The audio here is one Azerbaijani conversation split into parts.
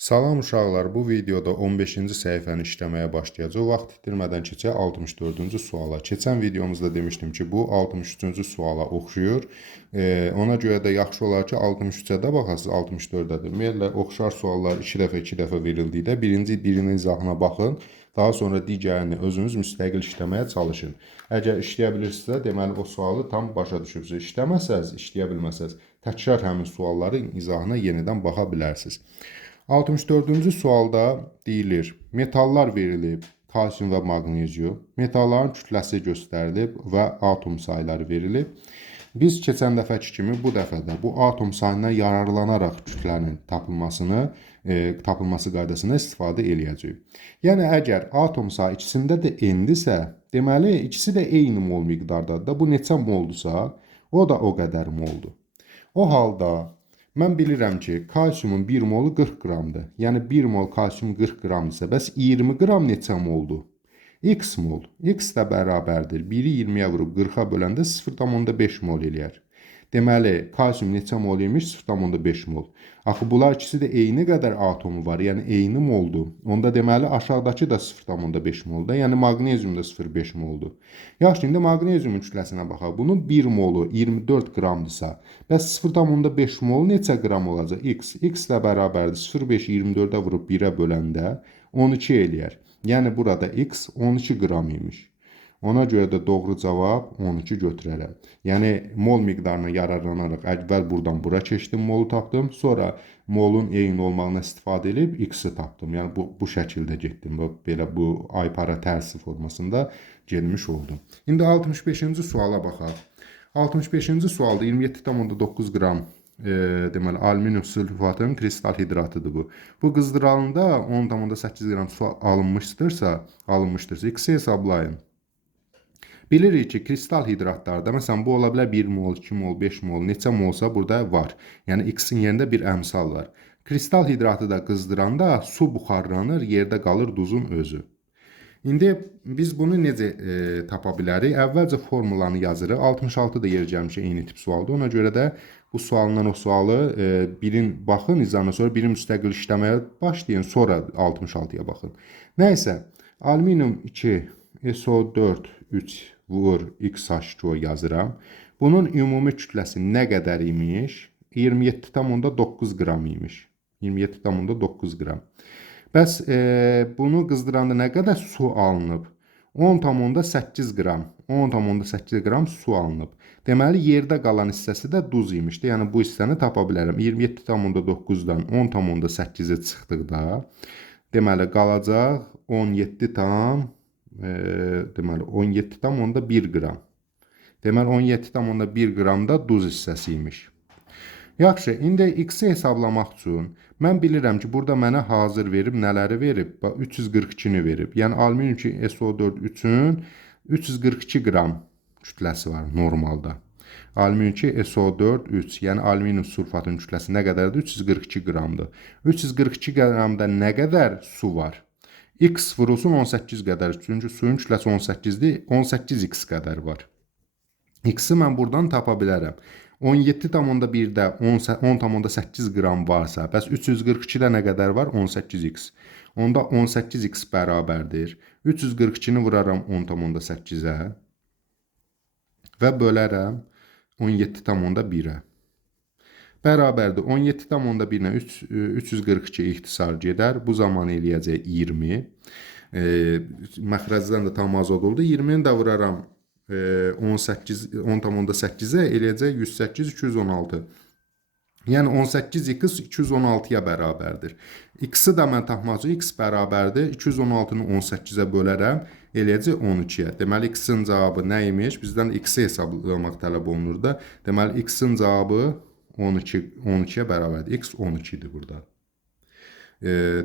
Salam uşaqlar, bu videoda 15-ci səhifəni işləməyə başlayacağıq. Vaxt itirmədən keçək 64-cü suala. Keçən videomuzda demişdim ki, bu 63-cü suala oxşuyur. Ona görə də yaxşı olar ki, 63-ə də baxasınız, 64-də də. Ümumiyyətlə, oxşar suallar 2 dəfə verildikdə birinin izahına baxın. Daha sonra digərini özünüz müstəqil işləməyə çalışın. Əgər işləyə bilirsinizsə, deməli o sualı tam başa düşürsünüz. İşləməsəz, işləyə bilməsəz, təkrar həmin sualların izahına yenidən baxa bilərsiniz. 64-cü sualda deyilir, metallar verilib, kalsium və maqnezium, metalların kütləsi göstərilib və atom sayları verilib. Biz keçən dəfəki kimi bu dəfə də bu atom sayından yararlanaraq kütlənin tapılması qaydasına istifadə eləyəcəyik. Yəni, əgər atom sayı ikisində də n-dirsə, deməli, ikisi də eyni mol miqdardadır da. Bu neçə moldursa, o da o qədər moldur. O halda mən bilirəm ki, kalsiumun 1 molu 40 qramdır. Yəni 1 mol kalsium 40 qramdırsa, bəs 20 qram neçə moldur? X mol. X də bərabərdir. 1-i 20-yə vurub 40-a böləndə 0,5 mol eləyər. Deməli, kalsium neçə mol imiş? 0,5 mol. Axı, bunlar ikisi də eyni qədər atomu var, yəni eyni moldur. Onda deməli, aşağıdakı da 0,5 moldur. Yəni, maqnezium da 0,5 moldur. Yaxşı, indi maqneziumun kütləsinə baxaq. Bunun 1 molu 24 qramdırsa, bəs 0,5 mol neçə qram olacaq? X. X də bərabərdir. 0,5 24-ə vurub 1-ə böləndə 12 eləyər. Yəni, burada X 12 qram imiş. Ona görə də doğru cavab 12 götürərəm. Yəni, mol miqdarına yararlanaraq əvvəl buradan bura keçdim, molu tapdım. Sonra molun eyni olmağına istifadə edib X-i tapdım. Yəni, bu şəkildə getdim. Belə bu aypara tərsi formasında gelmiş oldum. İndi 65-ci suala baxaq. 65-ci sualda 27,9 qram deməli, alüminium sülfatın kristal hidratıdır bu. Bu qızdıralında 10,8 qram su alınmışdırsa, X-i hesablayın. Bilirik ki, kristal hidratlarda, məsələn, bu ola bilər 1 mol, 2 mol, 5 mol, neçə molsa burada var. Yəni, X-in yerində bir əmsal var. Kristal hidratı da qızdıranda su buxarlanır, yerdə qalır duzun özü. İndi biz bunu necə tapa bilərik? Əvvəlcə formulanı yazırıq. 66 da yer gəlmişə eyni tip sualdır. Ona görə də bu sualdan o sualı birin baxın, izahına sonra birin müstəqil işləməyə başlayın, sonra 66-ya baxın. Nəysə, alüminium 2, SO4, 3 vur XH2 yazıram. Bunun ümumi kütləsi nə qədər imiş? 27,9 qram imiş. 27,9 qram. Bəs bunu qızdıranda nə qədər su alınıb? 10,8 qram. 10,8 qram su alınıb. Deməli, yerdə qalan hissəsi də duz imişdi. Yəni, bu hissəni tapa bilərəm. 27,9-dan 10,8-ə çıxdıqda, deməli, qalacaq 17,1 qram. Deməli, 17,1 qram da duz hissəsi imiş. Yaxşı, indi X-i hesablamaq üçün mən bilirəm ki, burada mənə hazır verib, nələri verib? 342-ni verib. Yəni, alüminium ki, SO4 3-ün 342 qram kütləsi var normalda. Alüminium ki, SO4 3, yəni alüminium sulfatın kütləsi nə qədərdir? 342 qramdır. 342 qramda nə qədər su var? X vurulsun 18 qədər. Çünki suyun kütləsi 18-dir, 18x qədər var. X-i mən buradan tapa bilərəm. 17,1-də 10,8 qram varsa, bəs 342-də nə qədər var? 18x. Onda 18x bərabərdir. 342-ni vuraram 10,8-ə və bölərəm 17,1-ə. Bərabərdir. 17,1-nə 342 ixtisar gedər. Bu zaman eləyəcək 20. Məxrəcdən də tam azad oldu. 20-ni də vuraram 10,8-ə eləyəcək 108, 216. Yəni 18x 216-ya bərabərdir. X-i də mən tapmaq üçün x bərabərdir. 216-nı 18-ə bölərəm, eləyəcək 12-yə. Deməli, x-in cavabı nə imiş? Bizdən x-i hesablamaq tələb olunur da. Deməli, x-in cavabı 12-yə bərabərdir. X 12-dir burada.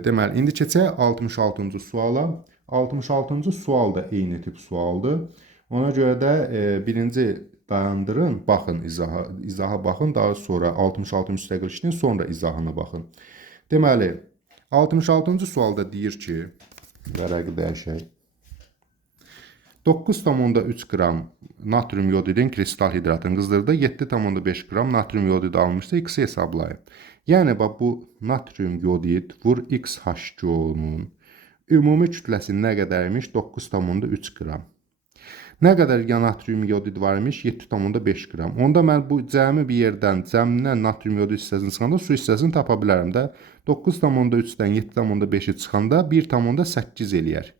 Deməli, indi keçək 66-cı suala. 66-cı sual da eyni tip sualdır. Ona görə də birinci dayandırın, baxın izaha baxın, daha sonra 66 müstəqil işləyin, sonra izahına baxın. Deməli, 66-cı sualda deyir ki, vərəqi dəyişək. 9,3 qram natrium yodidin kristal hidratını qızdırdı, 7,5 qram natrium yodidi almışsa X-i hesablayın. Yəni bax bu natrium yodid vur XH2O-nun ümumi kütləsi nə qədərmiş? 9,3 qram. Nə qədər natrium yodid var imiş? 7,5 qram. Onda mən bu cəmi bir yerdən cəmindən natrium yodid hissəsini çıxanda su hissəsini tapa bilərəm də. 9,3-dən 7,5-i çıxanda 1,8 eləyər.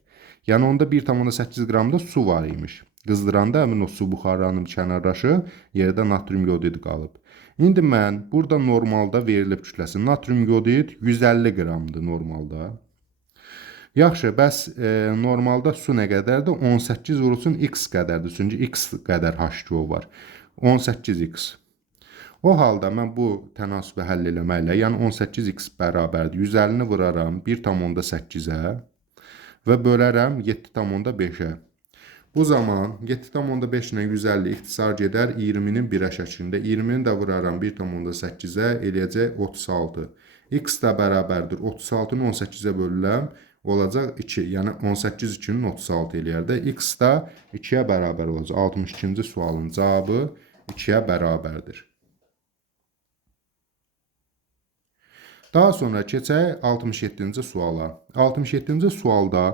Yəni onda 1,8 qramda su var imiş. Qızdıranda həmin o su buxarlanıb kənarlaşıb, yerdə natrium yodid qalıb. İndi mən burada normalda verilib kütləsi natrium yodid 150 qramdır normalda. Yaxşı, bəs normalda su nə qədərdir? 18 vurulsun x qədərdir. Çünki x qədər H2O var. 18x. O halda mən bu tənasübü həll eləməklə, yəni 18x bərabərdir. 150-ni vuraram 1,8-ə və bölərəm 7,5-ə. Bu zaman 7,5 ilə 150 ixtisar gedər 20-nin 1-ə şəklində. 20-ni də vuraram 1,8-ə, eləyəcək 36. X də bərabərdir. 36-nı 18-ə bölürəm, olacaq 2. Yəni 18 2-nin 36 eləyər də. X da 2-yə bərabər olacaq. 62-ci sualın cavabı 2-yə bərabərdir. Daha sonra keçək 67-ci suala. 67-ci sualda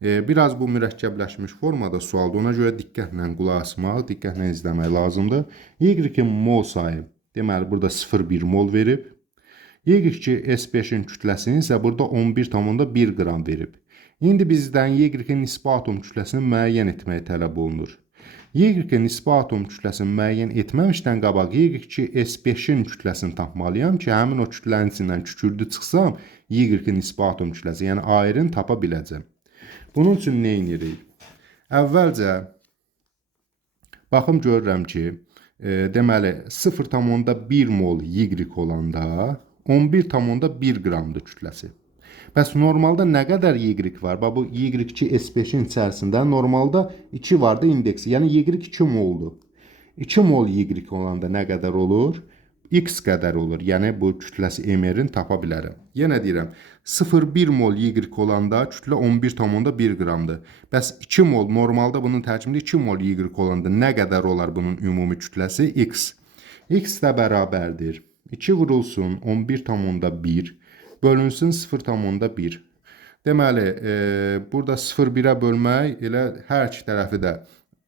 biraz bu mürəkkəbləşmiş formada sualda, ona görə diqqətlə qulaq asmaq, diqqətlə izləmək lazımdır. Y-in mol sayı, deməli burada 0,1 mol verib. Y2 S5-in kütləsini isə burada 11,1 qram verib. İndi bizdən Y-in nisbi atom kütləsini müəyyən etmək tələb olunur. Y-in nisbi atom kütləsini müəyyən etməmişdən qabaq Y2 S5-in kütləsini tapmalıyam ki, həmin o kütlənin içindən kükürdü çıxsam, Y-in nisbi atom kütləsi, yəni ayrını tapa biləcəm. Bunun üçün nə edirik? Əvvəlcə baxım görürəm ki, deməli 0,1 mol Y olanda 11,1 qramdır kütləsi. Bəs normalda nə qədər Y var? Bax bu Y2 S5-in içərisində normalda 2 vardı indeksi. Yəni Y 2 moldur. 2 mol Y olanda nə qədər olur? X qədər olur. Yəni bu kütləsi MR-in tapa bilərəm. Yenə deyirəm, 0,1 mol Y olanda kütlə 11,1 qramdır. Bəs 2 mol, normalda bunun tərkibində 2 mol Y olanda nə qədər olar bunun ümumi kütləsi? X. X də bərabərdir. 2 vurulsun 11,1 bölünsün 0,1. Deməli, burada 0,1-ə bölmək elə hər iki tərəfi də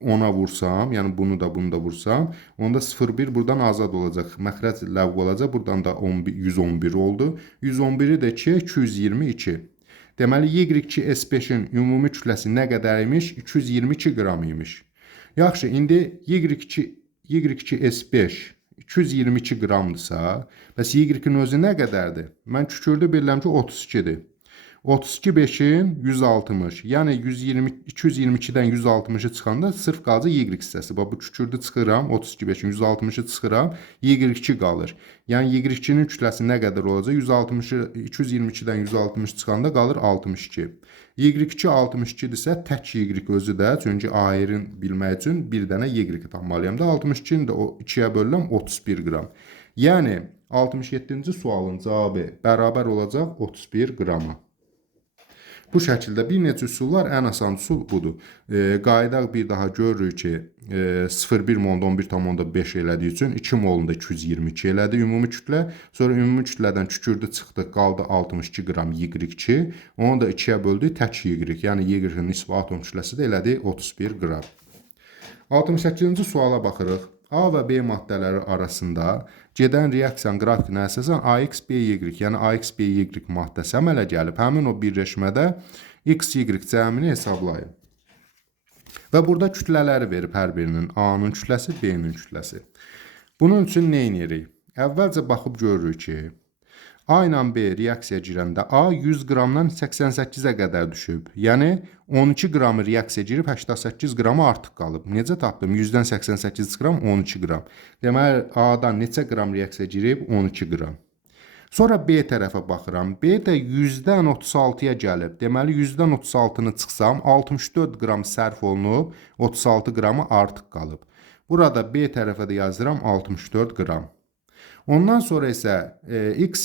10-a vursam, yəni bunu da vursam, onda 0,1 buradan azad olacaq. Məxrəc ləğv olacaq. Buradan da 111 oldu. 111-i də 2, 222. Deməli, Y2 S5-in ümumi kütləsi nə qədər imiş? 222 qram imiş. Yaxşı, indi Y2 S5 222 qramdırsa, bəs Y-in özü nə qədərdir? Mən kükürdü bilirəm ki, 32-dir. 32 5-in 160. Yəni 222-dən 160-ı çıxanda sırf qalacaq Y hissəsi. Bax bu kükürdü çıxıram, 32 5-in 160-ı çıxıram, Y2 qalır. Yəni Y2-nin kütləsi nə qədər olacaq? 222-dən 160 çıxanda qalır 62. Y2 62-dirsə tək Y özü də, çünki ayrını bilmək üçün bir dənə Y tapmalıyam da 62-ni də 2-yə bölürəm 31 qram. Yəni 67-ci sualın cavabı bərabər olacaq 31 qrama. Bu şəkildə bir neçə üsullar, ən asan üsul budur. Qayda bir daha görürük ki, 0,1 molda 11,5 elədiyi üçün 2 molunda 222 elədi ümumi kütlə. Sonra ümumi kütlədən kükürdü çıxdı, qaldı 62 qram Y2. Onu da 2-yə böldü, tək Y. Yəni Y-in nisbi atom kütləsi də elədi 31 qram. 68-ci suala baxırıq. A və B maddələri arasında gedən reaksiyanın qrafikinə əsasən AX, BY, yəni AX, BY maddəsi əmələ gəlib. Həmin o birləşmədə XY cəmini hesablayın. Və burada kütlələri verib hər birinin. A-nın kütləsi, B-nin kütləsi. Bunun üçün nə edirik? Əvvəlcə baxıb görürük ki, A ilə B reaksiyaya girəndə A 100 qramdan 88-ə qədər düşüb. Yəni 12 qramı reaksiya girib 88 qramı artıq qalıb. Necə tapdım? 100-dən 88 qram 12 qram. Deməli A-dan neçə qram reaksiya girib? 12 qram. Sonra B tərəfə baxıram. B də 100-dən 36-ya gəlib. Deməli 100-dən 36-nı çıxsam 64 qram sərf olunub, 36 qramı artıq qalıb. Burada B tərəfə də yazıram 64 qram. Ondan sonra isə x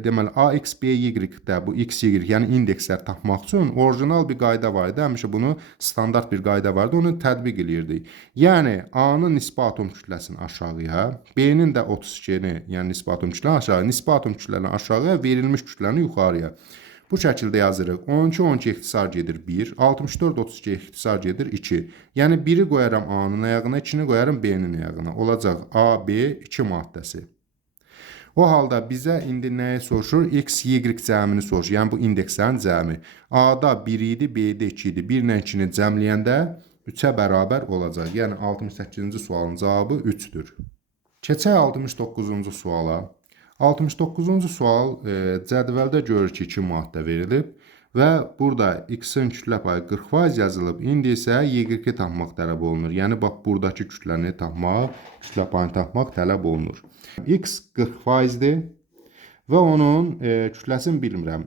deməli ax by-də bu x y yəni indekslər tapmaq üçün orijinal bir qayda var idi. Həmişə bunu standart bir qayda vardı. Onu tətbiq eləyirdik. Yəni A-nın nisbi atom kütləsini aşağıya, B-nin də 32-ni, yəni nisbi atom kütləni aşağıya, nisbi atom kütlələrini aşağıya, verilmiş kütləni yuxarıya. Bu şəkildə yazırıq. 12 ixtisar gedir 1, 64 ixtisar gedir 2. Yəni 1-i qoyaram A-nın ayağına, 2-ni qoyaram B-nin ayağına. Olacaq A, B, 2 maddəsi. O halda bizə indi nəyi soruşur? X, Y cəmini soruşur. Yəni bu indekslərin cəmi. A-da 1 idi, B-də 2 idi. 1 ilə 2-ni cəmləyəndə 3-ə bərabər olacaq. Yəni 68-ci sualın cavabı 3-dür. Keçək 69-cu suala. 69-cu sual cədvəldə görür ki 2 maddə verilib və burada x-in kütlə payı 40% yazılıb. İndi isə y-i tapmaq tələb olunur. Yəni bax buradakı kütləni tapmaq, kütlə payını tapmaq tələb olunur. X 40%dir və onun kütləsini bilmirəm.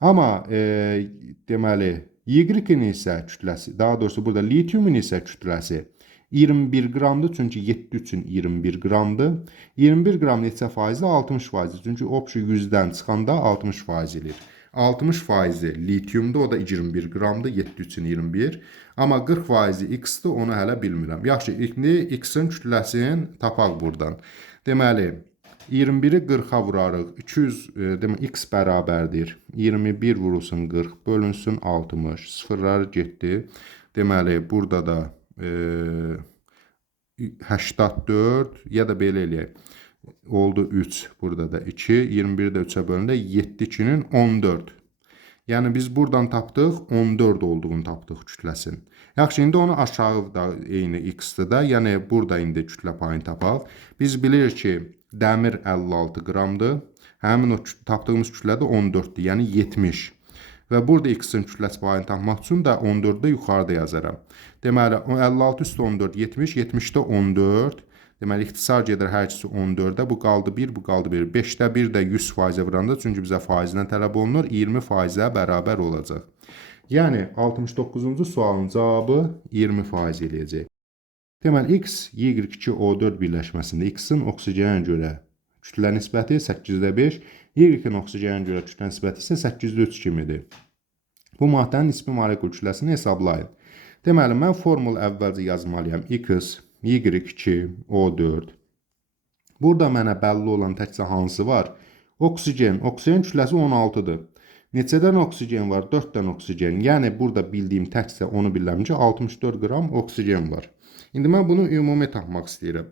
Amma deməli y-in isə kütləsi, daha doğrusu burada lityumun isə kütləsi 21 qramdır, çünki 7 üçün 21 qramdır. 21 qram neçə faizdir? 60%. Çünki opşu 100-dən çıxanda 60% edir. 60% lityumdur, o da 21 qramdır, 7 üçün 21. Amma 40% x-dir, onu hələ bilmirəm. Yaxşı, indi x-in kütləsini tapaq buradan. Deməli, 21-i 40-a vurarıq. 200, demək, x bərabərdir. 21 vurulsun 40, bölünsün 60. Sıfırları getdi. Deməli, burada da 84 ya da belə eləyək. Oldu 3, burada da 2, 21 də 3-ə bölündə 7 2-nin 14. Yəni biz buradan tapdıq, 14 olduğunu tapdıq kütləsin. Yaxşı, indi onu aşağı da eyni x-dir da, yəni burada indi kütlə payını tapaq. Biz bilirik ki, dəmir 56 qramdır. Həmin o tapdığımız kütlə də 14-dür, yəni 70. Və burada x-in kütləsi payını tapmaq üçün də 14-də yuxarıda yazaram. Deməli, 56 üstü 14, 70, 70-də 14. Deməli, ixtisar gedir hər ikisi 14-də. Bu qaldı 1, bu qaldı 1. 5-də 1 də 100%-ə vuranda, çünki bizə faizdən tələb olunur, 20%-ə bərabər olacaq. Yəni, 69-cu sualın cavabı 20% eləyəcək. Deməli, x, Y2O4 birləşməsində x-in oksigenə görə kütlə nisbəti 8-də 5, Y-in oksigenə görə kütlə nisbəti isə 8-də 3 kimidir. Bu maddənin nisbi molekul kütləsini hesablayın. Deməli, mən formulu əvvəlcə yazmalıyam. X, Y2O4. Burada mənə bəlli olan təkcə hansı var? Oksigen. Oksigen kütləsi 16-dır. Neçədən oksigen var? 4 dən oksigen. Yəni, burada bildiyim təkcə onu bilirəm ki, 64 qram oksigen var. İndi mən bunu ümumi tapmaq istəyirəm.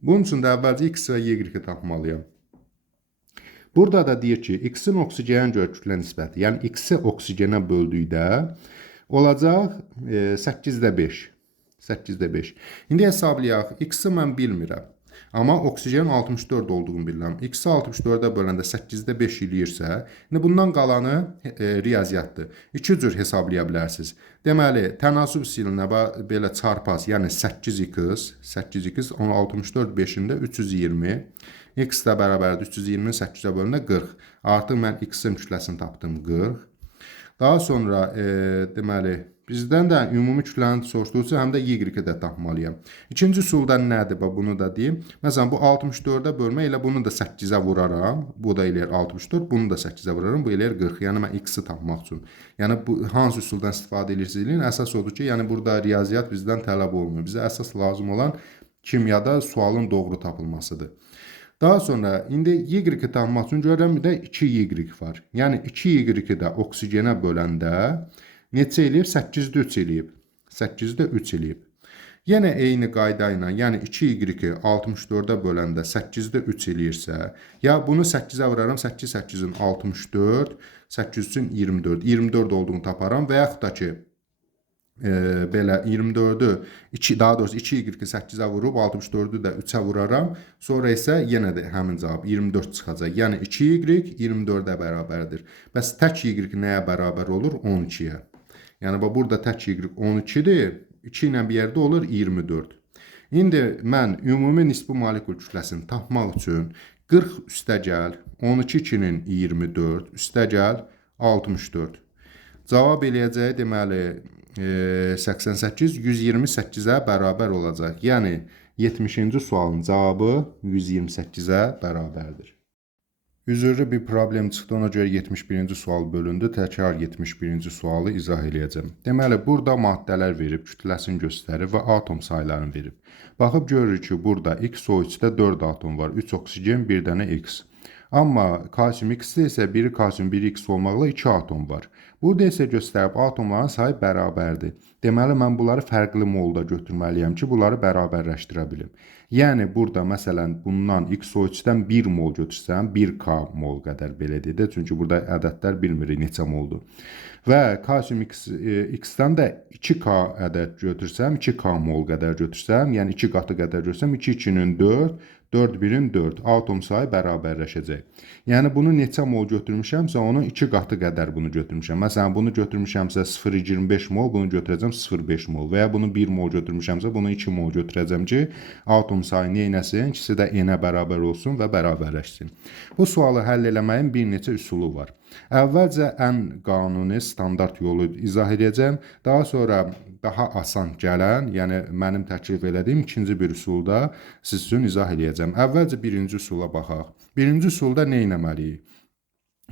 Bunun üçün də əvvəlcə x və y-i tapmalıyam. Burada da deyir ki, x-in oksigenə görə kütlə nisbəti, yəni x-i oksigenə böldükdə olacaq 8-də 5. 8-də 5. İndi hesablayaq, x-i mən bilmirəm. Amma oksigenin 64 olduğunu bilirəm. X-i 64-də böləndə 8-də 5 eləyirsə, bundan qalanı riyaziyyatdır. İki cür hesablaya bilərsiniz. Deməli, tənasüb silinə belə çarpas, yəni 8x, 8x, 64 5-ində 320. X də bərabərdir 320-nin 8-də bölündə 40. Artıq mən x-in kütləsini tapdım 40. Daha sonra deməli, bizdən də ümumi kütləni soruşduğu həm də y-i də tapmalıyam. İkinci üsulda nədir? Bunu da deyim. Məsələn, bu 64-də bölmə ilə bunu da 8-ə vuraram. Bu da eləyir 64, bunu da 8-ə vuraram. Bu eləyir 40. Yəni, mən x-i tapmaq üçün. Yəni, bu hansı üsuldan istifadə edirsiniz? Əsas odur ki, yəni burada riyaziyyat bizdən tələb olunmuyor. Bizə əsas lazım olan kimyada sualın doğru tapılmasıdır. Daha sonra, indi y-i tapmaq üçün görürəm, bir də 2y var. Yəni, 2y-i də oksigenə böləndə neçə eləyib? 8-də 3 eləyib. 8-də 3 eləyib. Yenə eyni qayda ilə, yəni 2y-i 64-də böləndə 8-də 3 eləyirsə, ya bunu 8-ə vuraram, 8 8-in 64, 8 üçün 24. 24 olduğunu taparam və yaxud da ki, belə 24-ü, daha doğrusu 2y-i 8-ə vurub, 64-ü də 3-ə vuraram. Sonra isə yenə də həmin cavab 24 çıxacaq. Yəni 2y 24-ə bərabərdir. Bəs tək y nəyə bərabər olur? 12-yə. Yəni burada tək y 12-dir. 2 ilə bir yerdə olur 24. İndi mən ümumi nisbi molekul kütləsini tapmaq üçün 40 üstəgəl 12 2-nin 24 üstəgəl 64. Cavab eləyəcək deməli 88 128-ə bərabər olacaq. Yəni 70-ci sualın cavabı 128-ə bərabərdir. Üzrlü bir problem çıxdı, ona görə 71-ci sual bölündü. Təkrar 71-ci sualı izah eləyəcəm. Deməli, burada maddələr verib, kütləsini göstərir və atom saylarını verib. Baxıb görürük ki, burada X O3-də 4 atom var. 3 oksigen, 1 dənə X. Amma kalsium X-də isə biri kalsium, biri X olmaqla 2 atom var. Burada isə göstərib atomların sayı bərabərdir. Deməli, mən bunları fərqli molda götürməliyəm ki, bunları bərabərləşdirə bilim. Yəni, burada məsələn, bundan XO3-dən 1 mol götürsəm, 1K mol qədər belə deyək. Çünki burada ədədlər bilmirik neçə moldur. Və kalsium X-dən də 2K ədəd götürsəm, 2K mol qədər götürsəm, yəni 2 qatı qədər götürsəm, 2 2-nin 4, 4 1-in 4 atom sayı bərabərləşəcək. Yəni bunu neçə mol götürmüşəmsə, onun 2 qatı qədər bunu götürmüşəm. Məsələn, bunu götürmüşəmsə 0,25 mol, bunu götürəcəm 0,5 mol. Və ya bunu 1 mol götürmüşəmsə, bunu 2 mol götürəcəm ki, atom sayı neynəsin? İkisi də n-ə bərabər olsun və bərabərləşsin. Bu sualı həll eləməyin bir neçə üsulu var. Əvvəlcə ən qanuni standart yolu izah edəcəm. Daha sonra daha asan gələn, yəni mənim təklif elədiyim ikinci bir üsulda siz üçün izah edəcəm. Əvvəlcə birinci üsula baxaq. Birinci üsulda nə etməliyik?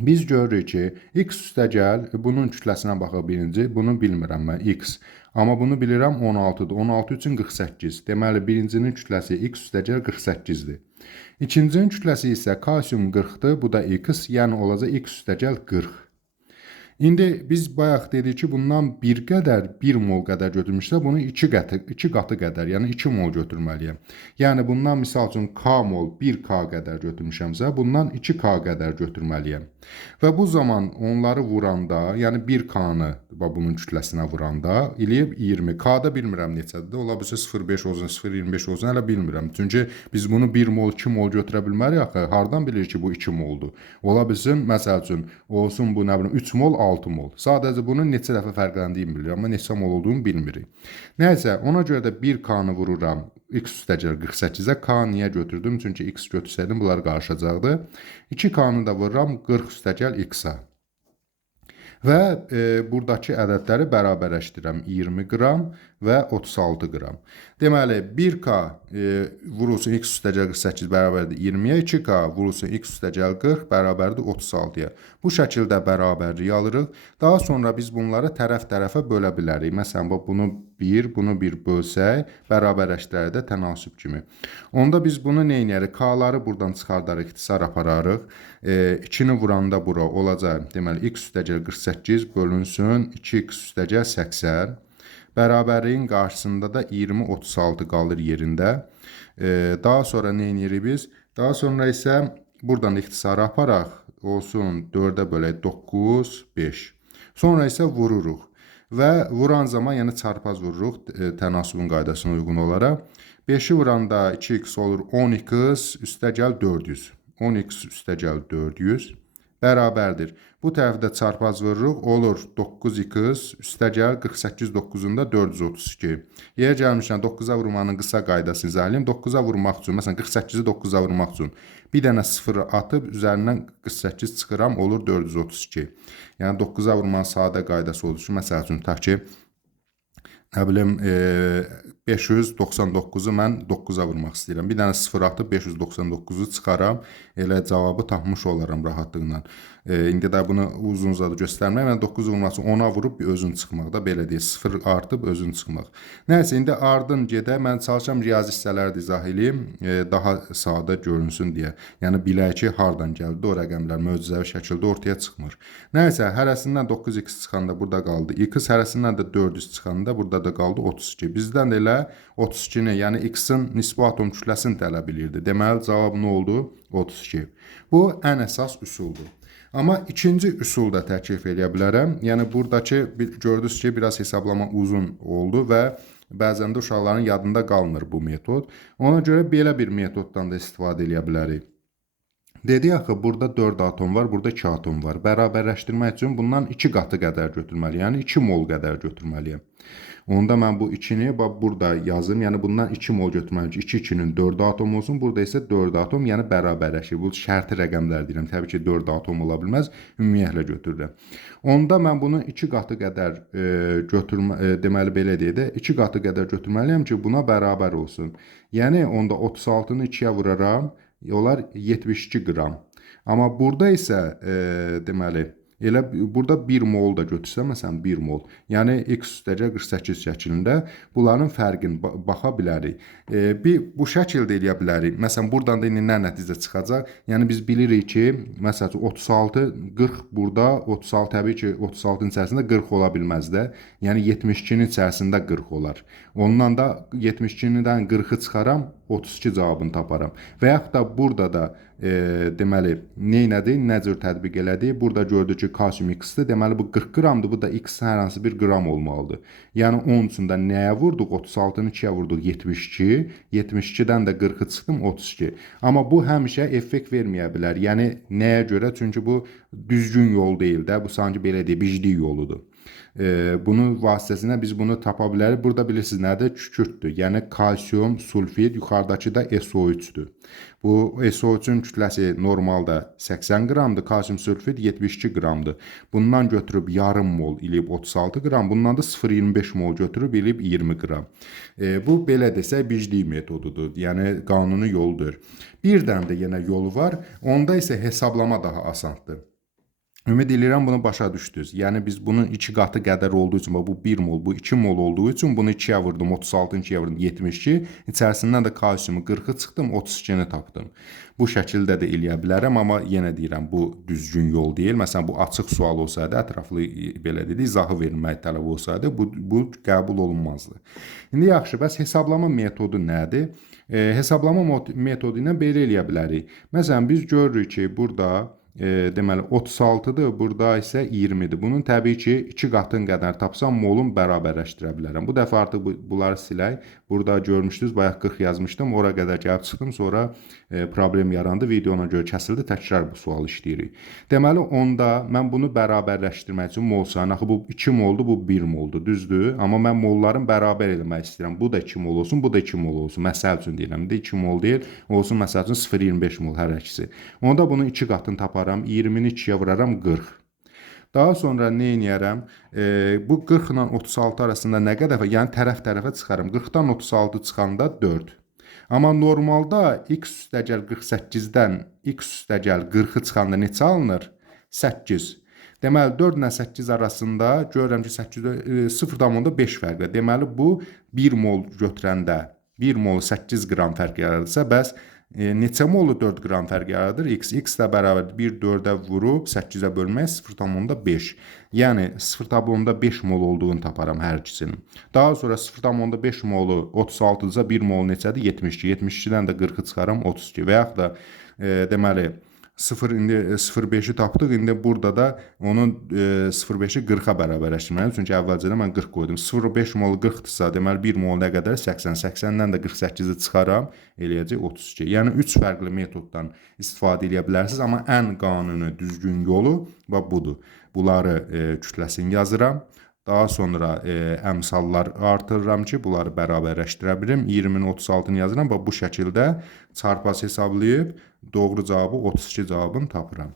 Biz görürük ki, x üstəgəl, bunun kütləsinə baxaq birinci, bunu bilmirəm mən, x. Amma bunu bilirəm 16-dır, 16 üçün 48. Deməli, birincinin kütləsi x üstəgəl 48-dir. İkincinin kütləsi isə kalsium 40-dır, bu da x, yəni olacaq x üstəgəl 40. İndi biz bayaq dedik ki, bundan 1 qədər, 1 mol qədər götürmüşsə, bunu 2 qatı qədər, yəni 2 mol götürməliyəm. Yəni bundan misal üçün K mol 1K qədər götürmüşəmsə, bundan 2K qədər götürməliyəm. Və bu zaman onları vuranda, yəni 1K-nı bunun kütləsinə vuranda, eləyib 20. K-da bilmirəm neçədir, ola bilsə 0,5 olsun, 0,25 olsun, hələ bilmirəm. Çünki biz bunu 1 mol, 2 mol götürə bilmərik axı, hardan bilir ki, bu 2 moldur? Ola bilsin, məsəl üçün, olsun bu nə bilim 3 mol, 6 mol. Sadəcə bunun neçə dəfə fərqləndiyini bilirik, amma neçə mol olduğunu bilmirik. Nəysə, ona görə də 1K-nı vururam x üstəgəl 48-ə. K niyə götürdüm? Çünki x götürsəydim bunlar qarışacaqdı. 2K-nı da vururam 40 üstəgəl x-a. Və buradakı ədədləri bərabərləşdirirəm. 20 qram və 36 qram. Deməli, 1K vurulsun x üstəgəl 48 bərabərdir 20-yə, 2K vurulsun x üstəgəl 40 bərabərdir 36-ya. Bu şəkildə bərabərliyi alırıq. Daha sonra biz bunları tərəf-tərəfə bölə bilərik. Məsələn, bunu 1 bölsək, bərabərləşdirərdə tənasüb kimi. Onda biz bunu nə edərik? K-ları buradan çıxardarıq, ixtisar apararıq. 2-ni vuranda bura olacaq, deməli, x üstəgəl 48 bölünsün 2x üstəgəl 80. Bərabərliyin qarşısında da 20-36 qalır yerində. Daha sonra nə edirik biz? Daha sonra isə buradan ixtisarı aparaq, olsun 4-ə bölək 9, 5. Sonra isə vururuq. Və vuran zaman, yəni çarpaz vururuq tənasübün qaydasına uyğun olaraq. 5-i vuranda 2x olur 10x üstəgəl 400. 10x üstəgəl 400 bərabərdir. Bu tərəfdə çarpaz vururuq, olur 9x üstəgəl 48 9-unda 432. Yerə gəlmişdən 9-a vurmanın qısa qaydasını izah edeyim. 9-a vurmaq üçün, məsələn 48-i 9-a vurmaq üçün bir dənə 0 atıb üzərindən 48 çıxıram, olur 432. Yəni 9-a vurmanın sadə qaydası olur ki, məsəl üçün tutaq ki, nə bilim 599-u mən 9-a vurmaq istəyirəm. Bir dənə 0 atıb 599-u çıxaram, elə cavabı tapmış olaram rahatlıqla. İndi də bunu uzun-uzadı göstərmək. Mən 9-u vurmaq üçün 10-a vurub özün çıxmaq da, belə deyil, 0 artıb özün çıxmaq. Nəysə, indi ardın gedək, mən çalışam riyazi hissələri də izah edeyim, daha sadə görünsün deyə. Yəni, bilək ki, hardan gəldi, o rəqəmlər möcüzəvi şəkildə ortaya çıxmır. Nəysə, hərəsindən 9x çıxanda burada qaldı x, hərəsindən də 400 çıxanda burada da qaldı 32. Bizdən də elə 32-ni, yəni x-in nisbi atom kütləsini tələb edirdi. Deməli, cavab nə oldu? 32. Bu, ən əsas üsuldur. Amma ikinci üsul da təklif edə bilərəm. Yəni, buradakı gördünüz ki, biraz hesablama uzun oldu və bəzən də uşaqların yadında qalmır bu metod. Ona görə belə bir metoddan da istifadə edə bilərik. Dedi axı burada 4 atom var, burada 2 atom var. Bərabərləşdirmək üçün bundan 2 qatı qədər götürməliyəm. Yəni 2 mol qədər götürməliyəm. Onda mən bu 2-ni bax burada yazım. Yəni bundan 2 mol götürməliyəm ki, 2-2-nin 4 atom olsun. Burada isə 4 atom, yəni bərabərləşir. Bu şərti rəqəmlər deyirəm. Təbii ki, 4 atom ola bilməz. Ümumiyyətlə götürürəm. Onda mən bunu 2 qatı qədər deməli belə deyək də, 2 qatı qədər götürməliyəm ki, buna bərabər olsun. Yəni onda 36-nı 2-yə vuraram, olar 72 qram. Amma burada isə deməli elə burada 1 mol da götürsəm, məsələn 1 mol. Yəni x üstəgəl 48 şəklində bunların fərqini baxa bilərik. Bu şəkildə eləyə bilərik. Məsələn buradan da indi nə nəticə çıxacaq? Yəni biz bilirik ki, məsələn 36 40 burada 36 təbii ki 36-nın içərisində 40 ola bilməz də. Yəni 72-nin içərisində 40 olar. Ondan da 72-dən 40-ı çıxaram, 32 cavabını taparam. Və yaxud da burada da deməli neynədir, nə cür tətbiq elədik? Burada gördük ki, kalsium x-dir. Deməli bu 40 qramdır, bu da x hər hansı bir qram olmalıdır. Yəni 10 üçün də nəyə vurduq? 36-nı 2-yə vurduq 72. 72-dən də 40-ı çıxdım 32. Amma bu həmişə effekt verməyə bilər. Yəni nəyə görə? Çünki bu düzgün yol deyil də. Bu sanki belə deyək, biclik yoludur. Bunun vasitəsilə biz bunu tapa bilərik. Burada bilirsiniz nədir? Kükürtdür. Yəni kalsium sulfid, yuxarıdakı da SO3-dür. Bu SO3-ün kütləsi normalda 80 qramdır, kalsium sulfid 72 qramdır. Bundan götürüb yarım mol eləyib 36 qram, bundan da 0,25 mol götürüb eləyib 20 qram. Bu belə desək biclik metodudur. Yəni qanuni yoldur. Bir dənə də yenə yolu var. Onda isə hesablama daha asandır. Ümid edirəm bunu başa düşdünüz. Yəni biz bunun 2 qatı qədər olduğu üçün, bu 1 mol, bu 2 mol olduğu üçün bunu 2-yə vurdum, 36-nı 2-yə vurdum, 72. İçərisindən də kalsiumu 40-ı çıxdım, 32-ni tapdım. Bu şəkildə də eləyə bilərəm, amma yenə deyirəm, bu düzgün yol deyil. Məsələn, bu açıq sual olsaydı, ətraflı belə dedik, izahı verilmək tələb olsaydı, bu qəbul olunmazdı. İndi yaxşı, bəs hesablama metodu nədir? Hesablama metodu ilə belə eləyə bilərik. Məsələn, biz görürük ki, burada deməli 36-dır, burada isə 20-dir. Bunun təbii ki, 2 qatın qədər tapsam molun bərabərləşdirə bilərəm. Bu dəfə artıq bunları silək. Burada görmüşdünüz, bayaq 40 yazmışdım, ora qədər gəlib çıxdım, sonra problem yarandı, videona görə kəsildi, təkrar bu sual işləyirik. Deməli, onda mən bunu bərabərləşdirmək üçün mol sayını, axı bu 2 moldur, bu 1 moldur, düzdür? Amma mən molların bərabər eləmək istəyirəm. Bu da 2 mol olsun, bu da 2 mol olsun. Məsəl üçün deyirəm, 2 mol deyil, olsun məsəl üçün 0,25 mol hər ikisi. Onda bunun 2 qatını taparam, 20-ni 2-yə vuraram, 40. Daha sonra nə edərəm? Bu 40 ilə 36 arasında nə qədər? Yəni tərəf-tərəfə çıxarım. 40-dan 36 çıxanda 4. Amma normalda x üstəgəl 48-dən x üstəgəl 40-ı çıxanda neçə alınır? 8. Deməli 4 ilə 8 arasında görürəm ki 0,5 fərqlə. Deməli bu 1 mol götürəndə 1 mol 8 qram fərq yaradırsa, bəs neçə molu 4 qram fərq yaradır? X də bərabərdir 1 4-ə vurub 8-ə bölmək 0,5. Yəni 0,5 mol olduğunu taparam hər ikisinin. Daha sonra 0,5 molu 36-dırsa 1 mol neçədir? 72. 72-dən də 40-ı çıxaram 32. Və yaxud da deməli 0,5-i tapdıq. İndi burada da onun 0,5-i 40-a bərabərləşdirməliyim. Çünki əvvəlcədən mən 40 qoydum. 0,5 mol 40-dırsa, deməli 1 mol nə qədər? 80. 80-dən də 48-i çıxaram, eləyəcək 32. Yəni 3 fərqli metoddan istifadə edə bilərsiniz, amma ən qanuni, düzgün yolu budur. Bunları kütləsini yazıram. Daha sonra əmsallar artırıram ki, bunları bərabərləşdirə bilim. 20-ni 36-nı yazıram. Bu şəkildə çarpaz hesablayıb doğru cavabı 32 cavabını tapıram.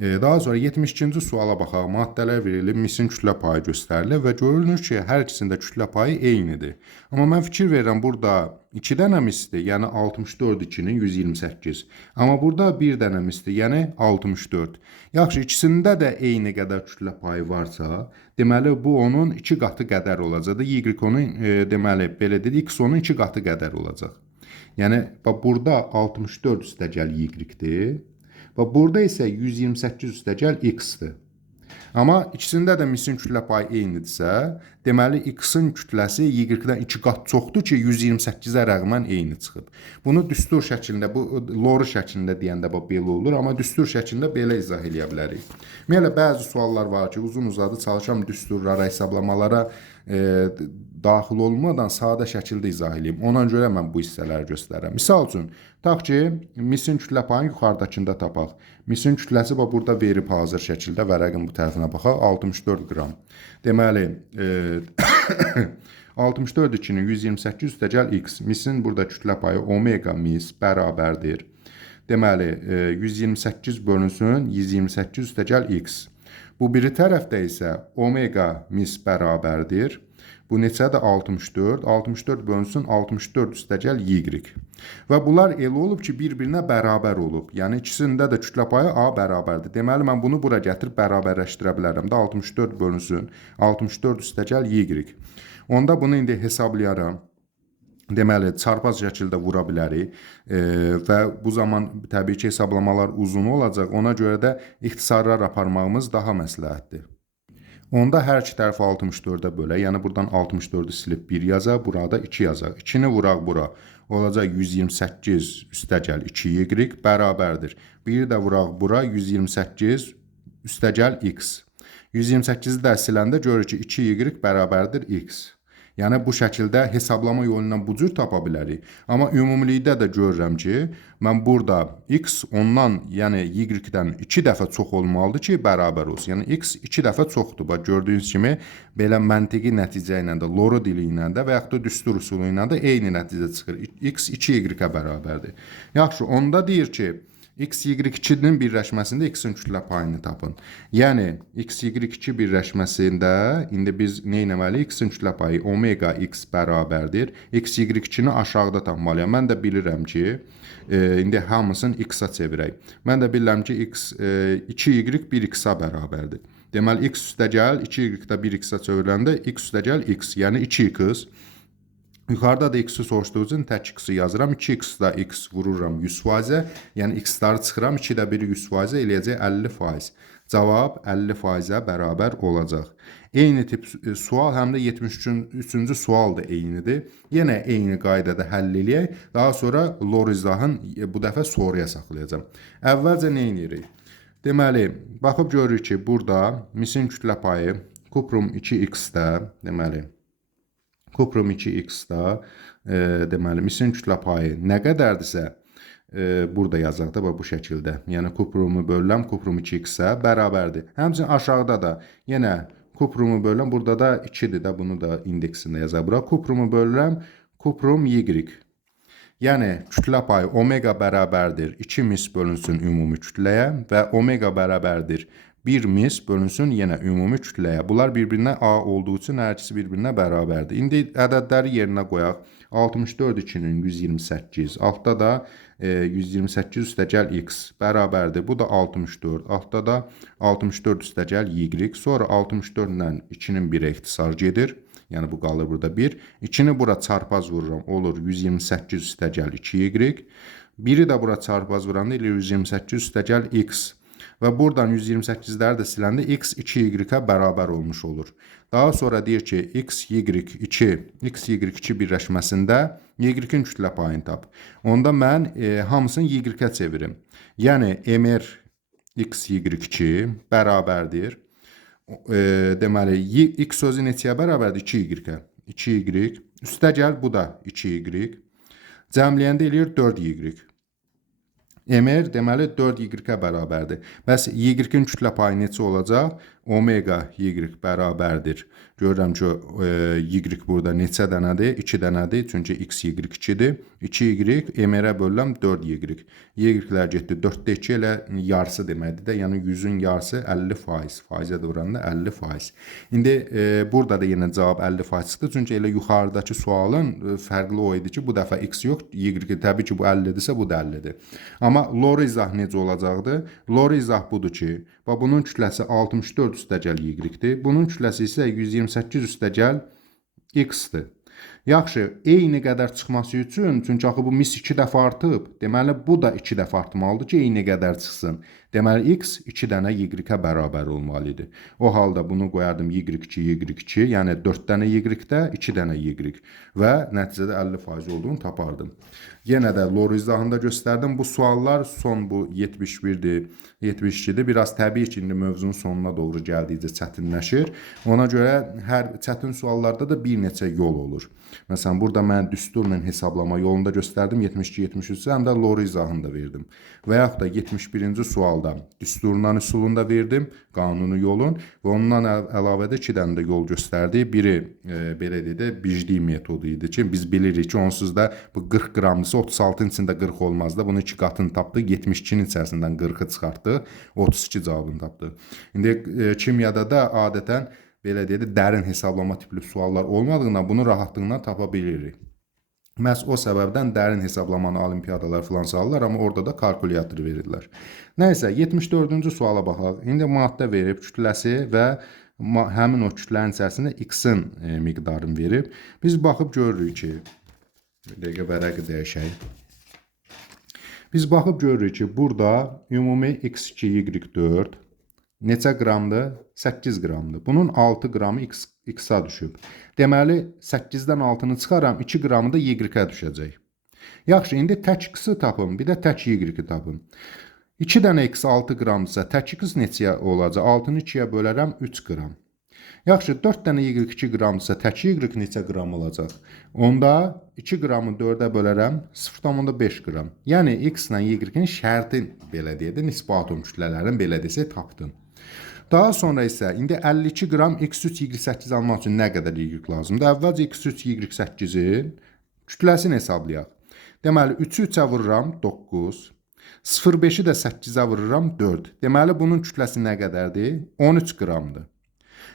Daha sonra 72-ci suala baxaq. Maddələr verilib, misin kütlə payı göstərilir və görülür ki, hər ikisində kütlə payı eynidir. Amma mən fikir verirəm, burada 2 dənə misdir, yəni 64 2-nin 128. Amma burada 1 dənə misdir, yəni 64. Yaxşı, ikisində də eyni qədər kütlə payı varsa, deməli bu onun 2 qatı qədər olacaq. Y onun deməli belə dedik, x onun 2 qatı qədər olacaq. Yəni burada 64 üstəgəl y-dir. Və burada isə 128 üstəgəl x-dir. Amma ikisində də misin kütlə payı eynidirsə, deməli x-in kütləsi y-dən 2 qat çoxdur ki, 128-ə rəğmən eyni çıxıb. Bunu düstur şəklində, bu loru şəklində deyəndə belə olur, amma düstur şəklində belə izah edə bilərik. Ümumiyyətlə, bəzi suallar var ki, uzun-uzadı çalışam düsturlara, hesablamalara daxil olmadan sadə şəkildə izah edeyim. Ona görə mən bu hissələri göstərirəm. Misal üçün, tutaq ki, misin kütlə payını yuxarıdakında tapaq. Misin kütləsi burada verib hazır şəkildə, vərəqin bu tərəfinə baxaq, 64 qram. Deməli, 64 2-nin 128 üstəgəl x. Misin burada kütlə payı omega mis bərabərdir. Deməli, 128 bölünsün 128 üstəgəl x. Bu biri tərəfdə isə omega mis bərabərdir. Bu neçədir? 64. 64 bölünsün 64 üstəgəl y. Və bunlar elə olub ki, bir-birinə bərabər olub. Yəni ikisində də kütlə payı A bərabərdir. Deməli, mən bunu bura gətirib bərabərləşdirə bilərəm də 64 bölünsün 64 üstəgəl y. Onda bunu indi hesablayaram. Deməli, çarpaz şəkildə vura bilərik və bu zaman təbii ki, hesablamalar uzun olacaq. Ona görə də ixtisarlar aparmağımız daha məsləhətdir. Onda hər iki tərəfi 64-ə bölək. Yəni, buradan 64-ü silib 1 yazaq, burada 2 yazaq. 2-ni vuraq bura. Olacaq 128 üstəgəl 2y bərabərdir. 1-i də vuraq bura 128 üstəgəl x. 128-i də siləndə görürük ki, 2y bərabərdir x. Yəni, bu şəkildə hesablama yolu ilə bu cür tapa bilərik. Amma ümumilikdə də görürəm ki, mən burada x ondan, yəni y-dən 2 dəfə çox olmalıdır ki, bərabər olsun. Yəni, x 2 dəfə çoxdur. Bax, gördüyünüz kimi, belə məntiqi nəticə ilə də, loru dili ilə də və yaxud da düstur üsulu ilə də eyni nəticə çıxır. X 2y-ə bərabərdir. Yaxşı, onda deyir ki, x, y2-nin birləşməsində x-in kütlə payını tapın. Yəni, x, y2 birləşməsində indi biz nə etməliyik? X-in kütlə payı omega x bərabərdir. X, y2-ni aşağıda tapmalıyam. Mən də bilirəm ki, indi hamısını x-a çevirək. Mən də bilirəm ki, x 2y 1x-a bərabərdir. Deməli, x üstəgəl 2y-də 1x-a çevriləndə x üstəgəl x, yəni 2x. Yuxarıda da x-i soruşduğu üçün tək x-i yazıram. 2x-da x vururam 100%, yəni x-ları çıxıram. 2-də 1-i 100% eləyəcək 50%. Cavab 50%-ə bərabər olacaq. Eyni tip sual həm də 73-cü sual da eynidir. Yenə eyni qaydada həll eləyək. Daha sonra lor izahın bu dəfə soruya saxlayacağım. Əvvəlcə nə edirik? Deməli, baxıb görürük ki, burada misin kütlə payı kuprum 2x-də, deməli, kuprum 2x-da, deməli, misin kütlə payı nə qədərdirsə, burada yazaq da bu şəkildə. Yəni, kuprumu bölüləm, kuprum 2x-ə bərabərdir. Həmçinin aşağıda da yenə kuprumu bölüləm, burada da 2-dir də, bunu da indeksində yazaq bura. Kuprumu bölüləm, kuprum y. Yəni, kütlə payı omega bərabərdir 2 mis bölünsün ümumi kütləyə və omega bərabərdir 1 mis bölünsün yenə ümumi kütləyə. Bunlar bir-birinə A olduğu üçün hər ikisi bir-birinə bərabərdir. İndi ədədləri yerinə qoyaq. 64 2-nin 128, altda da 128 üstəgəl x bərabərdir. Bu da 64, altda da 64 üstəgəl y. Sonra 64 ilə 2-nin 1-ə ixtisar gedir. Yəni, bu qalır burada 1. 2-ni bura çarpaz vururam, olur 128 üstəgəl 2y. 1-i də bura çarpaz vuranda 128 üstəgəl x. Və buradan 128-ləri də siləndə x 2y-ə bərabər olmuş olur. Daha sonra deyir ki, x, y2 birləşməsində y-in kütlə payını tap. Onda mən hamısını y-ə çevirim. Yəni, mr x, y2 bərabərdir. Deməli, x sözü neçəyə bərabərdir? 2y-ə. 2y, üstəgəl bu da 2y. Cəmləyəndə eləyir 4y. Mr deməli 4y-ə bərabərdir. Bəs y-in kütlə payı neçə olacaq? Omega y bərabərdir. Görürəm ki, y burada neçə dənədir? 2 dənədir, çünki x y 2-dir. 2y mr-ə bölüləm 4y. Y-lər getdi 4-də 2 elə yarısı deməkdir də. Yəni 100-ün yarısı 50%. Faizə də vuranda 50%. İndi burada da yenə cavab 50% çıxdı. Çünki elə yuxarıdakı sualın fərqli o idi ki, bu dəfə x yox, y təbii ki, bu 50-dirsə, bu da 50-dir. Amma lor izah necə olacaqdı? Lor izah budur ki, bunun kütləsi 64 üstəgəl y-dir. Bunun kütləsi isə 128 üstəgəl x-dir. Yaxşı, eyni qədər çıxması üçün, çünki axı bu mis 2 dəfə artıb, deməli bu da 2 dəfə artmalıdır ki, eyni qədər çıxsın. Deməli x 2 dənə y-ə bərabər olmalı idi. O halda bunu qoyardım y2, y2, yəni 4 dənə y-də 2 dənə y və nəticədə 50% olduğunu tapardım. Yenə də lor izahında göstərdim. Bu suallar son bu 71-dir, 72-dir. Biraz təbii ki, indi mövzunun sonuna doğru gəldikcə çətinləşir. Ona görə hər çətin suallarda da bir neçə yol olur. Məsələn, burada mən düsturla hesablama yolunda göstərdim 72-73, həm də lor izahını da verdim. Və yaxud da 71-ci sualda düsturla üsulunda verdim, qanunu yolun və ondan əlavə də 2 dənə də yol göstərdi. Biri belə deyək də biclik metodu idi ki, biz bilirik ki, onsuz da bu 40 qramlısı 36-ın içində 40 olmaz da, bunu 2 qatını tapdıq, 72-nin içərisindən 40-ı çıxartdıq, 32 cavabını tapdıq. İndi kimyada da adətən belə deyək də dərin hesablama tipli suallar olmadığından bunu rahatlıqla tapa bilirik. Məhz o səbəbdən dərin hesablamanı olimpiyadalar filan salırlar, amma orada da kalkulyator verirlər. Nəysə, 74-cü suala baxaq. İndi maddə verib kütləsi və həmin o kütlənin içərisində x-in miqdarını verib. Biz baxıb görürük ki, bir dəqiqə vərəqi dəyişək. Biz baxıb görürük ki, burada ümumi x2, y4 neçə qramdır? 8 qramdır. Bunun 6 qramı x-a düşüb. Deməli, 8-dən 6-nı çıxaram, 2 qramı da y-ə düşəcək. Yaxşı, indi tək x-i tapım, bir də tək y-i tapım. 2 dənə x 6 qramdırsa, tək x neçəyə olacaq? 6-nı 2-yə bölərəm, 3 qram. Yaxşı, 4 dənə y2 qramdırsa, tək y neçə qram olacaq? Onda 2 qramı 4-ə bölərəm, 0,5 qram. Yəni, x ilə y-in şərti, belə deyək də, nisbi atom kütlələrinin belə desək, tapdın. Daha sonra isə indi 52 qram x3 y8 almaq üçün nə qədər y lazımdır? Əvvəlcə x3 y8-in kütləsini hesablayaq. Deməli 3-ü 3-ə vururam 9, 0,5-i də 8-ə vururam 4. Deməli bunun kütləsi nə qədərdir? 13 qramdır.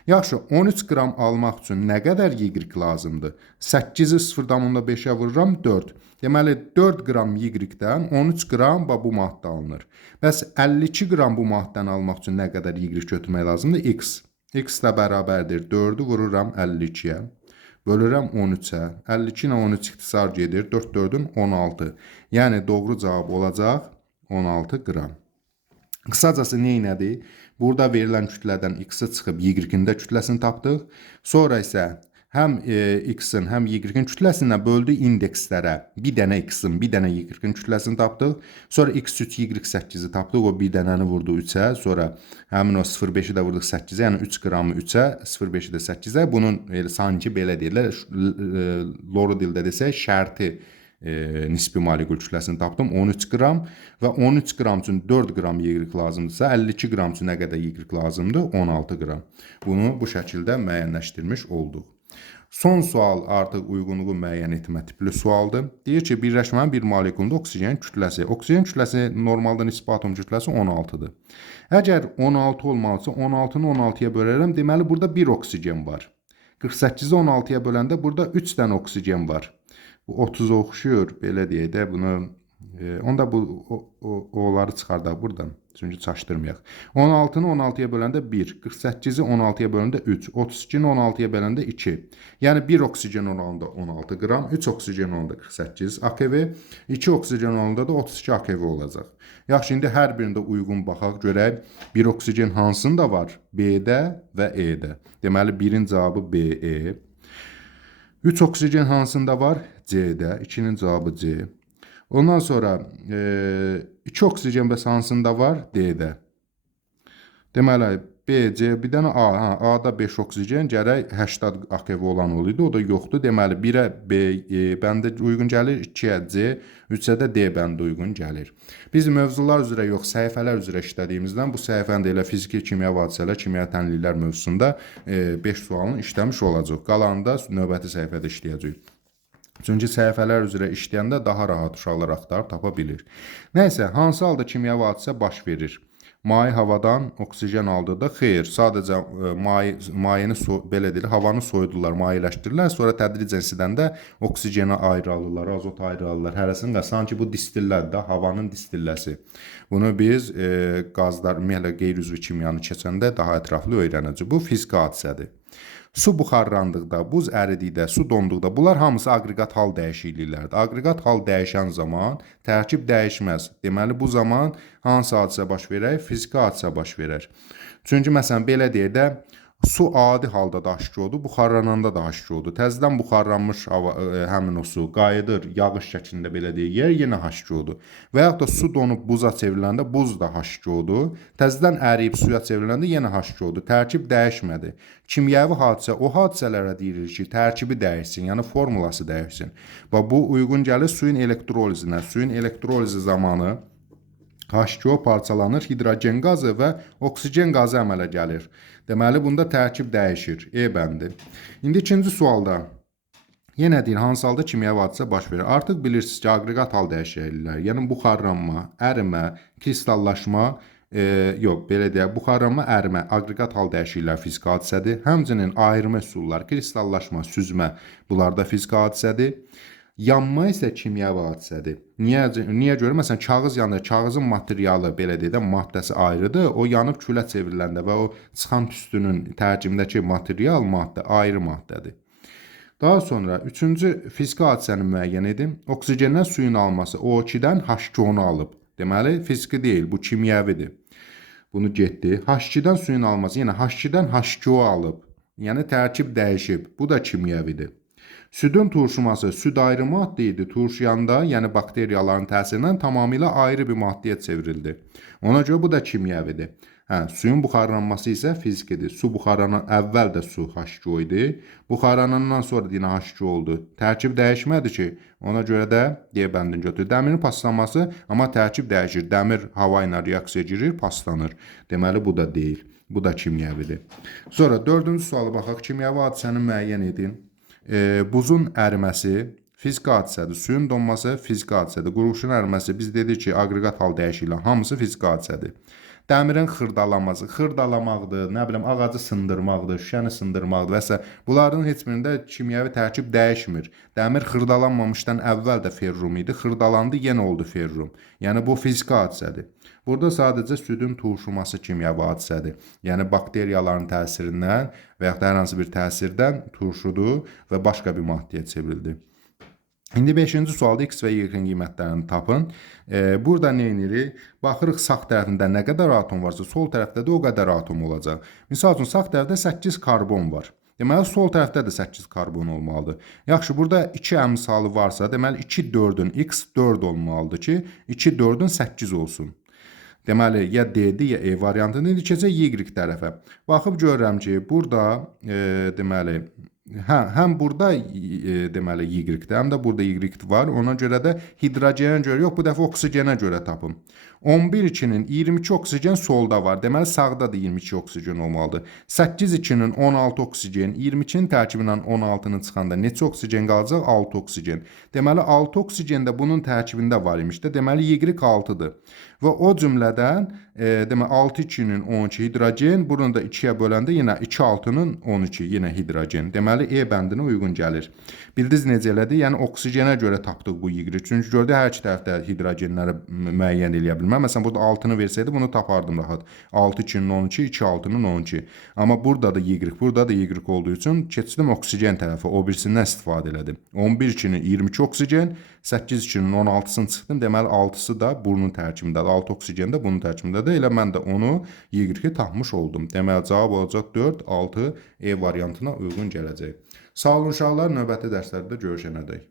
Yaxşı, 13 qram almaq üçün nə qədər y lazımdır? 8-i 0,5-ə vururam 4. Deməli 4 qram y-dən 13 qram bu maddə alınır. Bəs 52 qram bu maddəni almaq üçün nə qədər y götürmək lazımdır? X. X də bərabərdir 4-ü vururam 52-yə. Bölürəm 13-ə. 52 ilə 13 ixtisar gedir. 4 4-ün 16. Yəni doğru cavab olacaq 16 qram. Qısacası neynədir? Burada verilən kütlədən x-i çıxıb y-in də kütləsini tapdıq. Sonra isə həm x-in, həm y-in kütləsindən böldü indekslərə bir dənə x-in, bir dənə y-in kütləsini tapdıq. Sonra x3, y8-i tapdıq. O bir dənəni vurdu 3-ə. Sonra həmin o 0,5-i də vurduq 8-ə. Yəni 3 qramı 3-ə, 0,5-i də 8-ə. Bunun sanki belə deyirlər, loru dildə desək, şərti nisbi molekul kütləsini tapdım 13 qram və 13 qram üçün 4 qram y lazımdırsa 52 qram üçün nə qədər y lazımdır? 16 qram. Bunu bu şəkildə müəyyənləşdirmiş olduq. Son sual artıq uyğunluğu müəyyən etmə tipli sualdır. Deyir ki, birləşmənin bir molekulunda oksigen kütləsi. Oksigen kütləsi normalda nisbi atom kütləsi 16-dır. Əgər 16 olmalısa 16-nı 16-ya bölərəm, deməli burada 1 oksigen var. 48-i 16-ya böləndə burada 3 dənə oksigen var. Bu 30 oxşuyur, belə deyək də bunu, onda onları çıxardaq buradan, çünki çaşdırmayaq. 16-nı 16-ya böləndə 1, 48-i 16-ya böləndə 3, 32-ni 16-ya böləndə 2. Yəni 1 oksigen olanda 16 qram, 3 oksigen olanda 48 AKV, 2 oksigen olanda da 32 AKV olacaq. Yaxşı, indi hər birində uyğun baxaq, görək, 1 oksigen hansında var? B-də və E-də. Deməli, 1-in cavabı BE. 3 oksigen hansında var? C-də. 2-nin cavabı C. Ondan sonra 2 oksigen bəs hansında var? D-də. Deməli, B, C, bir dənə A. A-da 5 oksigen, gərək 80 AKV olan oluydu. O da yoxdur. Deməli, 1-ə B bəndə uyğun gəlir, 2-yə C, 3-ə də D bəndə uyğun gəlir. Biz mövzular üzrə yox, səhifələr üzrə işlədiyimizdən bu səhifəndə elə fiziki, kimya hadisələr, kimya tənliklər mövzusunda 5 sualını işləmiş olacaq. Qalanını da növbəti səhifədə işləyəcəyik. Çünki səhifələr üzrə işləyəndə daha rahat uşaqlar axtarıb tapa bilir. Nəysə, hansı halda kimya hadisə baş verir? Maye havadan oksigen aldıqda xeyr, sadəcə mayeni belə deyil, havanı soyudular, mayeləşdirirlər, sonra tədricən sidəndə oksigeni ayrı alırlar, azot ayrı alırlar, hərəsində sanki bu distillədir də, havanın distilləsi. Bunu biz qazlar, ümumiyyətlə qeyri-üzvü kimyanı keçəndə daha ətraflı öyrənəcəyik. Bu fiziki hadisədir. Su buxarlandıqda, buz əridikdə, su donduqda bunlar hamısı aqreqat hal dəyişikliklərdir. Aqreqat hal dəyişən zaman tərkib dəyişməz. Deməli bu zaman hansı hadisə baş verər? Fiziki hadisə baş verər. Çünki məsələn belə deyək də su adi halda da H2O-dur, buxarlananda da H2O-dur. Təzədən buxarlanmış hava, həmin o su qayıdır, yağış şəklində belə deyək, yenə H2O-dur. Və yaxud da su donub buza çevriləndə buz da H2O-dur. Təzədən əriyib suya çevriləndə yenə H2O-dur. Tərkib dəyişmədi. Kimyəvi hadisə o hadisələrə deyilir ki, tərkibi dəyişsin, yəni formulası dəyişsin. Və bu uyğun gəlir suyun elektrolizinə. Suyun elektrolizi zamanı H2O parçalanır, hidrogen qazı və oksigen qazı əmələ gəlir. Deməli, bunda tərkib dəyişir. E bəndi. İndi ikinci sualda yenə deyir, hansı halda kimyəvi hadisə baş verir? Artıq bilirsiniz ki, aqreqat hal dəyişiklikləri, yəni buxarlanma, ərimə, kristallaşma, yox, belə deyək, buxarlanma, ərimə, aqreqat hal dəyişiklikləri fiziki hadisədir. Həmçinin ayrılma üsulları, kristallaşma, süzmə, bunlar da fiziki hadisədir. Yanma isə kimyəvi hadisədir. Niyə görə? Məsələn, kağız yanır, kağızın materialı, belə deyək də, maddəsi ayrıdır. O yanıb külə çevriləndə və o çıxan tüstünün tərkibindəki material, maddə ayrı maddədir. Daha sonra üçüncü fiziki hadisəni müəyyən edin. Oksigendən suyun alması O2-dən H2O-nu alıb. Deməli, fiziki deyil, bu kimyəvidir. Bunu getdi. H2-dən suyun alması, yenə H2-dən H2O alıb. Yəni tərkib dəyişib. Bu da kimyəvidir. Südün turşuması, süd ayrı maddə idi. Turşuyanda, yəni bakteriyaların təsirindən tamamilə ayrı bir maddəyə çevrildi. Ona görə bu da kimyəvidir. Suyun buxarlanması isə fizikidir. Su buxarlanan əvvəl də su H2O idi. Buxarlanandan sonra yenə H2O oldu. Tərkib dəyişmədi ki, ona görə də D bəndini götür. Dəmirin paslanması, amma tərkib dəyişir. Dəmir hava ilə reaksiya girir, paslanır. Deməli bu da deyil. Bu da kimyəvidir. Sonra dördüncü suala baxaq. Kimyəvi hadisəni müəyyən edin. Buzun əriməsi fiziki hadisədir. Suyun donması fiziki hadisədir. Qurğuşun əriməsi biz dedik ki, aqreqat hal dəyişiklikləri hamısı fiziki hadisədir. Dəmirin xırdalanması, xırdalamaqdır, nə bilim ağacı sındırmaqdır, şüşəni sındırmaqdır və s. Bunların heç birində kimyəvi tərkib dəyişmir. Dəmir xırdalanmamışdan əvvəl də ferrum idi, xırdalandı, yenə oldu ferrum. Yəni bu fiziki hadisədir. Burada sadəcə südün turşuması kimyəvi hadisədir. Yəni bakteriyaların təsirindən və yaxud da hər hansı bir təsirdən turşudu və başqa bir maddəyə çevrildi. İndi 5-ci sualda X və Y-in qiymətlərini tapın. Burada nə edirik? Baxırıq sağ tərəfində nə qədər atom varsa, sol tərəfdə də o qədər atom olacaq. Misal üçün, sağ tərəfdə 8 karbon var. Deməli, sol tərəfdə də 8 karbon olmalıdır. Yaxşı, burada 2 əmsalı varsa, deməli 2 4-ün X 4 olmalıdır ki, 2 4-ün 8 olsun. Deməli, ya D-dir, ya E variantını keçək Y tərəfə. Baxıb görürəm ki, burada deməli, həm burada deməli Y-dir, həm də burada Y var. Ona görə də hidrogenə görə yox, bu dəfə oksigenə görə tapım. 11-2-nin 22 oksigen solda var. Deməli, sağda da 22 oksigen olmalıdır. 8-2-nin 16 oksigen, 22-nin tərkibindən 16-nın çıxanda neçə oksigen qalacaq? 6 oksigen. Deməli, 6 oksigen də bunun tərkibində var imiş də. Deməli, Y 6-dır. Və o cümlədən deməli 6-2-nin 12 hidrogen, bunu da 2-yə böləndə yenə 2-6-nın 12 yenə hidrogen. Deməli, E bəndinə uyğun gəlir. Bildiniz necə elədi? Yəni oksigenə görə tapdıq bu Y. Çünki gördük hər iki tərəfdə hidrogenləri müəyyən eləyə bilməm. Məsələn, burada 6-nı versəydi bunu tapardım rahat. 6-2-nin 12, 2-6-nın 12. Amma burada da Y, burada da Y olduğu üçün keçdim oksigen tərəfə, o birisindən istifadə elədim. 11-2-nin 22 oksigen, 8-2-nin 16-sını çıxdım. Deməli, 6-sı da bunun tərkibindədir. 6 oksigen də bunun tərkibindədir. Elə mən də onu Y-i tapmış oldum. Deməli, cavab olacaq 4, 6 E variantına uyğun gələcək. Sağ olun uşaqlar, növbəti dərslərdə görüşənədək.